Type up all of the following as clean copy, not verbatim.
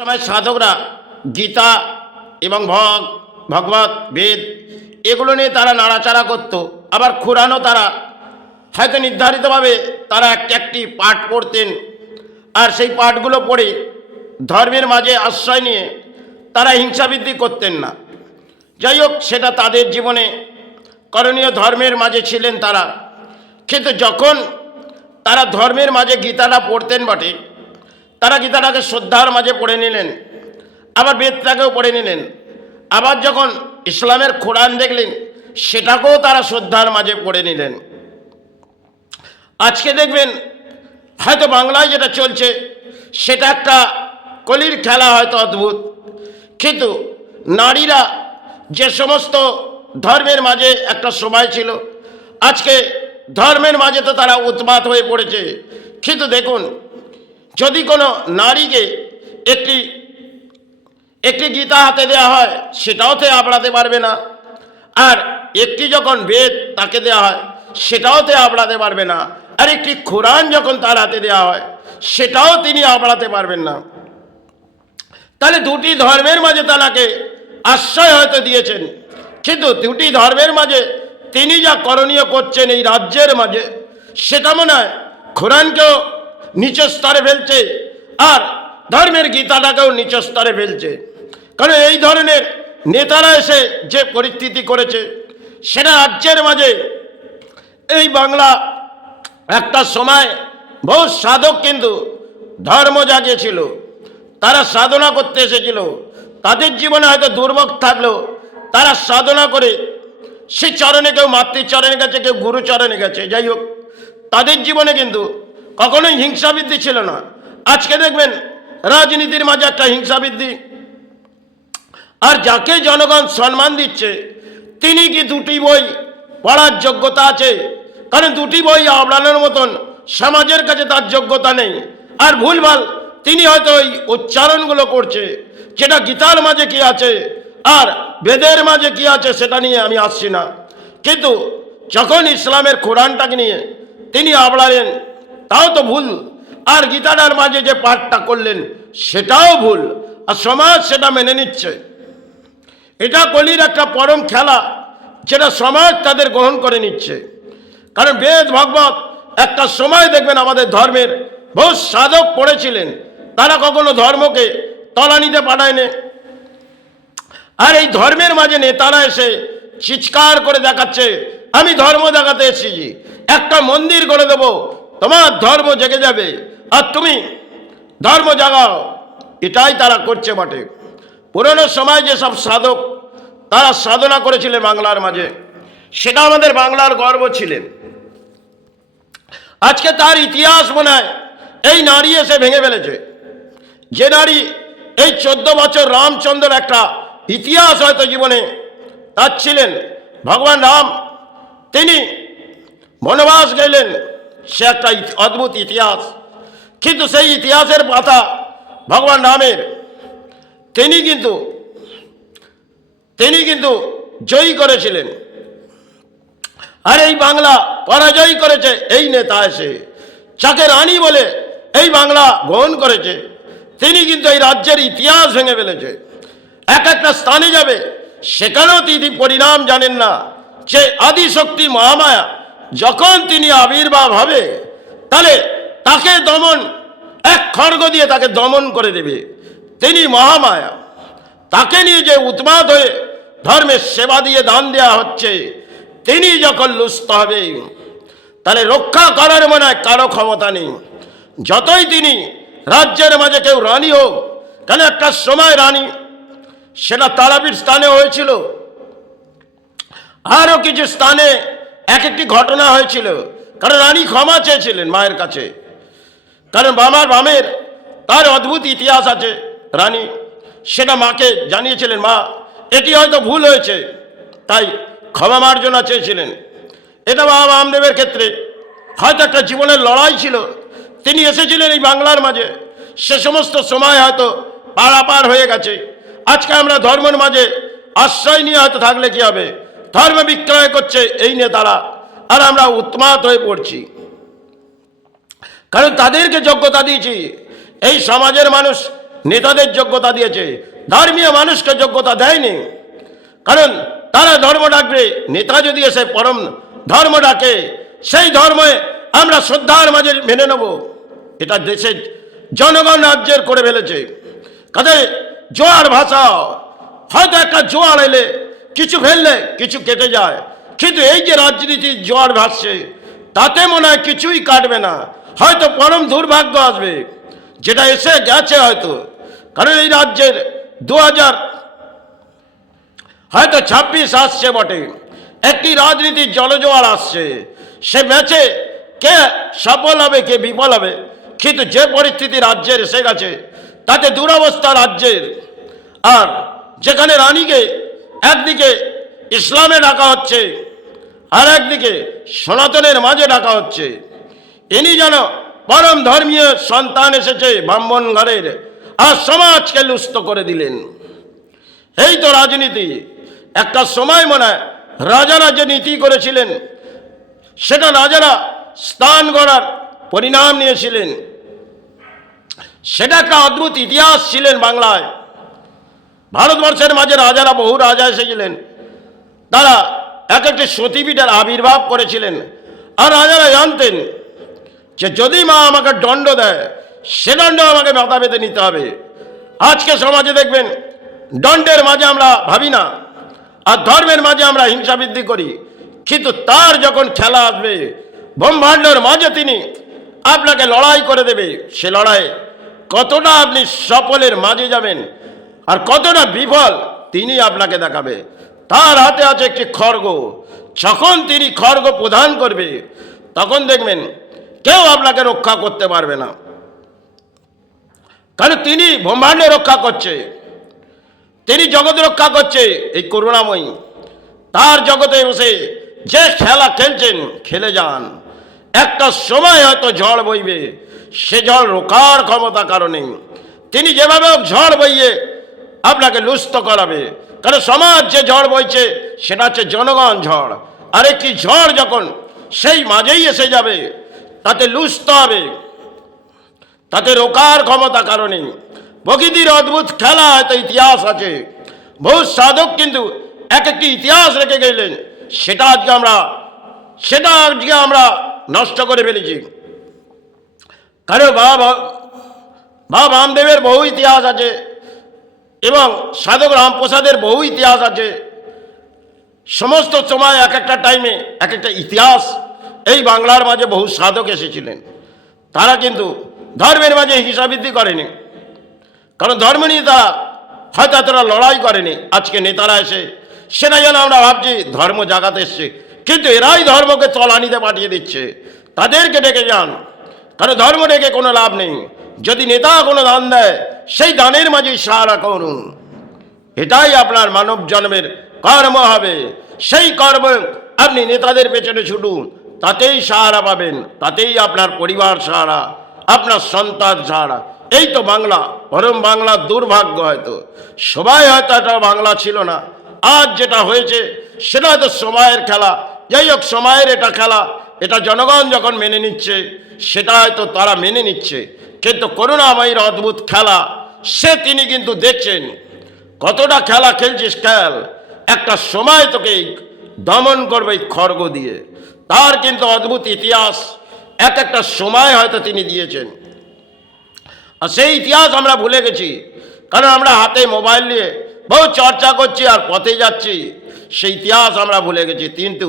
সময় সাধকরা গীতা এবং ভগবত বেদ এগুলো নিয়ে তারা নাড়াচাড়া করত। আবার কোরআনও তারা হয়তো নির্ধারিতভাবে তারা একটি পাঠ পড়তেন, আর সেই পাঠগুলো পড়ে ধর্মের মাঝে আশ্রয় নিয়ে তারা হিংসাবৃদ্ধি করতেন না। যাই হোক, সেটা তাদের জীবনে করণীয়, ধর্মের মাঝে ছিলেন তারা। কিন্তু যখন তারা ধর্মের মাঝে গীতাটা পড়তেন বটে, তারা গীতাটাকে শ্রদ্ধার মাঝে পড়ে নিলেন, আবার বেদটাকেও পড়ে নিলেন। আবার যখন ইসলামের কোরআন দেখলেন, সেটাকেও তারা শ্রদ্ধার মাঝে পড়ে নিলেন। আজকে দেখবেন হয়তো বাংলায় যেটা চলছে সেটা একটা কলির খেলা, হয়তো অদ্ভুত, কিন্তু নারীরা যে সমস্ত ধর্মের মাঝে একটা সময় ছিল, আজকে ধর্মের মাঝে তো তারা উন্মাদ হয়ে পড়েছে। কিন্তু দেখুন, যদি কোনো নারীকে একটি গীতা হাতে দেওয়া হয়, সেটাও তে আপড়াতে পারবে না। আর একটি যখন বেদ তাকে দেওয়া হয়, সেটাও তে আপড়াতে পারবে না। আর একটি কোরআন যখন তার হাতে দেওয়া হয়, সেটাও তিনি আপড়াতে পারবেন না। তাহলে দুটি ধর্মের মাঝে তাকে আশ্রয় হয়তো দিয়েছেন, কিন্তু দুটি ধর্মের মাঝে তিনি যা করণীয় করছেন এই রাজ্যের মাঝে, সেটা মনে হয় কোরআনকেও নিচ স্তরে ফেলছে, আর ধর্মের গীতাটাকেও নিচ স্তরে ফেলছে। কারণ এই ধরনের নেতারা এসে যে পরিস্থিতি করেছে, সেটা রাজ্যের মাঝে, এই বাংলা একটা সময় বহু সাধক কিন্তু ধর্ম জাগিয়েছিল, তারা সাধনা করতে এসেছিল। তাদের জীবনে হয়তো দুর্ভোগ থাকলেও তারা সাধনা করে সে চরণে, কেউ মাতৃচরণে গেছে, কেউ গুরুচরণে গেছে। যাই হোক, তাদের জীবনে কিন্তু কখনোই হিংসাবৃদ্ধি ছিল না। আজকে দেখবেন রাজনীতির মাঝে একটা হিংসাবৃদ্ধি, আর যাকে জনগণ সম্মান দিচ্ছে তিনি কি দুটি বই পড়ার যোগ্যতা আছে? কারণ দুটি বই আওড়ানোর মতন সমাজের কাছে তার যোগ্যতা নেই। আর ভুলভাল তিনি হয়তো ওই উচ্চারণগুলো করছে, যেটা গীতার মাঝে কি আছে আর বেদের মাঝে কি আছে সেটা নিয়ে আমি আসছি না। কিন্তু যখন ইসলামের কোরআনটাকে নিয়ে তিনি আওড়ালেন, তাও তো ভুল। আর গীতাটার মাঝে যে পাঠটা করলেন, সেটাও ভুল, আর সমাজ সেটা মেনে নিচ্ছে। এটা কলির একটা পরম খেলা, যেটা সমাজ তাদের গ্রহণ করে নিচ্ছে। কারণ বেদ ভগবত একটা সময় দেখবেন আমাদের ধর্মের বহু সাধক পড়েছিলেন, তারা কখনো ধর্মকে তলানিতে পাঠায়নি। আর এই ধর্মের মাঝে নেতারা এসে চিৎকার করে দেখাচ্ছে, আমি ধর্ম দেখাতে এসেছি, একটা মন্দির করে দেব, তোমার ধর্ম জেগে যাবে, আর তুমি ধর্ম জাগাও। এটাই তারা করছে বটে। পুরনো সময় যেসব সাধক তারা সাধনা করেছিলেন বাংলার মাঝে, সেটা আমাদের বাংলার গর্ব ছিলেন। আজকে তার ইতিহাস মনে হয় এই নারী এসে ভেঙে ফেলেছে। যে নারী এই 14 বছর রামচন্দ্র একটা ইতিহাস হয়তো জীবনে তার ছিলেন, ভগবান রাম তিনি বনবাস গেলেন, সে একটা অদ্ভুত ইতিহাস। কিন্তু সেই ইতিহাসের পাতা ভগবান রামের, তিনি কিন্তু জয়ী করেছিলেন। আর এই বাংলা পরাজয় করেছে এই নেতা এসে, যাকে রানী বলে এই বাংলা গ্রহণ করেছে, তিনি কিন্তু এই রাজ্যের ইতিহাস ভেঙে ফেলেছে। এক একটা স্থানে যাবে, সেখানেও তিনি পরিণাম জানেন না যে আদিশক্তি মহামায়া যখন তিনি আবির্ভাব হবে, তাহলে তাকে দমন, এক খড়গ দিয়ে তাকে দমন করে দেবে। তিনি মহামায়া, তাকে নিয়ে যে উন্মাদ হয়ে ধর্মের সেবা দিয়ে দান দেওয়া হচ্ছে, তিনি যখন লুষ্ট হবে, তাহলে রক্ষা করার মনে হয় কারো ক্ষমতা নেই। যতই তিনি রাজ্যের মাঝে কেউ রানী হোক, কেন একটা সময় রানী সেটা তারাপীঠ স্থানে হয়েছিল, আরও কিছু স্থানে এক একটি ঘটনা হয়েছিল। কারণ রানী ক্ষমা চেয়েছিলেন মায়ের কাছে, কারণ বামের তার অদ্ভুত ইতিহাস আছে। রানী সেটা মাকে জানিয়েছিলেন, মা এটি হয়তো ভুল হয়েছে, তাই ক্ষমা মার্জনা চেয়েছিলেন। এটা বাবা বামদেবের ক্ষেত্রে হয়তো একটা জীবনের লড়াই ছিল। তিনি এসেছিলেন এই বাংলার মাঝে, সে সমস্ত সময় হয়তো পারাপার হয়ে গেছে। আজকে আমরা ধর্মের মাঝে আশ্রয় নিয়ে হয়তো থাকলে কি হবে, ধর্ম বিক্রয় করছে এই নেতারা, আর আমরা উন্মাদ হয়ে পড়ছি। কারণ তাদেরকে যোগ্যতা দিয়েছি, এই সমাজের মানুষ নেতাদের যোগ্যতা দিয়েছে, ধর্মীয় মানুষকে যোগ্যতা দেয়নি। কারণ তারা ধর্ম ডাকবে, নেতা যদি এসে পরম ধর্ম ডাকে, সেই ধর্মে আমরা শ্রদ্ধার মাঝে মেনে নেব। এটা দেশের জনগণ রাজ্যের করে ফেলেছে। কাজে জোয়ার ভাষা, হয়তো একটা জোয়ার এলে কিছু ফেললে কিছু কেটে যায়, কিন্তু এই যে রাজনীতির জোয়ার ভাসছে, তাতে মনে হয় কিছুই কাটবে না, হয়তো পরম দুর্ভাগ্য আসবে, যেটা এসে গেছে হয়তো। কারণ এই রাজ্যের 2026 আসছে বটে, একটি রাজনীতির জলজোয়ার আসছে। সে ম্যাচে কে সফল হবে কে বিফল হবে, কিন্তু যে পরিস্থিতি রাজ্যের এসে গেছে তাতে দুরবস্থা রাজ্যের। আর যেখানে রানীকে একদিকে ইসলামে ডাকা হচ্ছে, আর একদিকে সনাতনের মাঝে ডাকা হচ্ছে। ইনি যেন পরম ধর্মীয় সন্তান এসেছে ব্রাহ্মণ ঘরের, আর সমাজকে লুষ্ট করে দিলেন। এই তো রাজনীতি। একটা সময় মনে হয় রাজারা যে নীতি করেছিলেন, সেটা রাজারা স্থান গড়ার পরিণাম নিয়েছিলেন। সেটা একটা অদ্ভুত ইতিহাস ছিলেন বাংলায়। ভারতবর্ষের মাঝে রাজারা, বহু রাজা এসেছিলেন, তারা এক একটি সতীপীঠের আবির্ভাব করেছিলেন। আর রাজারা জানতেন যে যদি মা আমাকে দণ্ড দেয়, সে দণ্ড আমাকে মাথা পেতে নিতে হবে। আজকে সমাজে দেখবেন দণ্ডের মাঝে আমরা ভাবি না, আর ধর্মের মাঝে আমরা হিংসা বৃদ্ধি করি। কিন্তু তার যখন খেলা আসবে, ব্রহ্মাণ্ডের মাঝে তিনি আপনাকে লড়াই করে দেবে। সে লড়াই কতটা আপনি সফলের মাঝে যাবেন আর কতটা বিফল তিনি আপনাকে দেখাবে। তার হাতে আছে একটি খড়গ। যখন তিনি খড়গ প্রদান করবে, তখন দেখবেন কেউ আপনাকে রক্ষা করতে পারবে না। কারণ তিনি ব্রহ্মাণ্ডে রক্ষা করছে, তিনি জগৎ রক্ষা করছে। এই করুণাময়ী তার জগতে বসে যে খেলা খেলছেন, খেলে যান। একটা সময় হয়তো ঝড় বইবে, সে ঝড় রোকার ক্ষমতা কারণে তিনি যেভাবে ঝড় বইয়ে আপনাকে লুষ্ট করাবে। কারণ সমাজ যে ঝড় বইছে সেটা হচ্ছে জনগণ ঝড়। আরেকটি ঝড় যখন সেই মাঝেই এসে যাবে, তাতে লুষ্ট হবে, তাতে রোকার ক্ষমতা কারণে। প্রকৃতির অদ্ভুত খেলা, হয়তো ইতিহাস আছে। বহু সাধক কিন্তু এক একটি ইতিহাস রেখে গেলেন, সেটা আজকে আমরা নষ্ট করে ফেলেছি। কারণ বাবা বামদেবের বহু ইতিহাস আছে, এবং সাধক রামপ্রসাদের বহু ইতিহাস আছে। সমস্ত সময় এক একটা টাইমে এক একটা ইতিহাস এই বাংলার মাঝে বহু সাধক এসেছিলেন। তারা কিন্তু ধর্মের মাঝে হিংসাবৃদ্ধি করেনি, কারণ ধর্ম নিয়ে তারা হয়তো এতটা লড়াই করেনি। আজকে নেতারা এসে সেটা যেন আমরা ভাবছি ধর্ম জাগাতে এসছে, কিন্তু এরাই ধর্মকে তলানিতে পাঠিয়ে দিচ্ছে। তাদেরকে ডেকে যান, কারণ ধর্ম ডেকে কোনো লাভ নেই। যদি নেতা কোনো দান দেয়, সেই দানের মাঝেই সাহারা করুন। এটাই আপনার মানব জন্মের কর্ম হবে। সেই কর্ম আপনি নেতাদের পেছনে ছুটুন, তাতেই সাহারা পাবেন, তাতেই আপনার পরিবার সাহারা, আপনার সন্তান সাহারা। এই তো বাংলা, পরম বাংলার দুর্ভাগ্য। হয়তো সবাই হয়তো এটা বাংলা ছিল না, আজ যেটা হয়েছে সেটা হয়তো সময়ের খেলা। যাই হোক, সময়ের এটা খেলা, এটা জনগণ যখন মেনে নিচ্ছে, সেটা হয়তো তারা মেনে নিচ্ছে। কিন্তু করুণাময়ীর অদ্ভুত খেলা, সে তিনি কিন্তু দেখছেন কতটা খেলা খেলছিস খেল, একটা সময় তোকে দমন করবে খড়গ দিয়ে। তার কিন্তু অদ্ভুত ইতিহাস এক একটা সময় হয়তো তিনি দিয়েছেন, আর সেই ইতিহাস আমরা ভুলে গেছি। কারণ আমরা হাতে মোবাইল নিয়ে বহু চর্চা করছি আর পথে যাচ্ছি, সেই ইতিহাস আমরা ভুলে গেছি। কিন্তু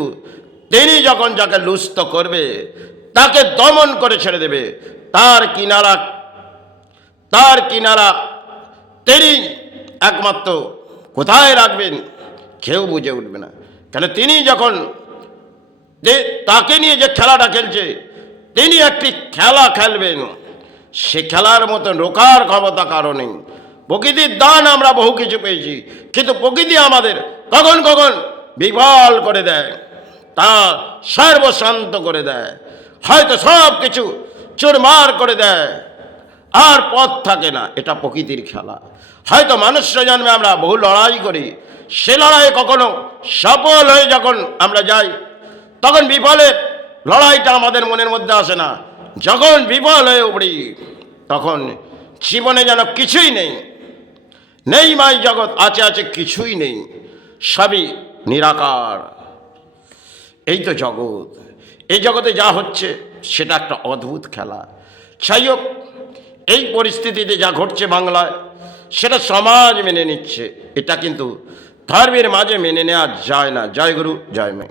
তিনি যখন যাকে লুষ্ট করবে, তাকে দমন করে ছেড়ে দেবে, তার কিনারা তিনি একমাত্র কোথায় রাখবেন কেউ বুঝে উঠবে না। কেন তিনি যখন তাকে নিয়ে যে খেলাটা খেলছে, তিনি একটি খেলা খেলবেন, সে খেলার মতন রোকার ক্ষমতা কারণে। প্রকৃতির দান আমরা বহু কিছু পেয়েছি, কিন্তু প্রকৃতি আমাদের কখন কখন বিফল করে দেয়, তা সর্বশান্ত করে দেয়, হয়তো সব কিছু চুরমার করে দেয়, আর পথ থাকে না। এটা প্রকৃতির খেলা। হয়তো মানুষ্য জন্মে আমরা বহু লড়াই করি, সে লড়াইয়ে কখনো সফল হয়ে যখন আমরা যাই, তখন বিফলের লড়াইটা আমাদের মনের মধ্যে আসে না। যখন বিফল হয়ে উঠি, তখন জীবনে যেন কিছুই নেই, নেই মাই জগৎ, আছে আছে কিছুই নেই, সবই নিরাকার। এই তো জগৎ। এই জগতে যা হচ্ছে সেটা একটা অদ্ভুত খেলা। যাই হোক, এই পরিস্থিতিতে যা ঘটছে বাংলায়, সেটা সমাজ মেনে নিচ্ছে, এটা কিন্তু ধর্মের মাঝে মেনে নেওয়া যায় না। জয় গুরু, জয় মা।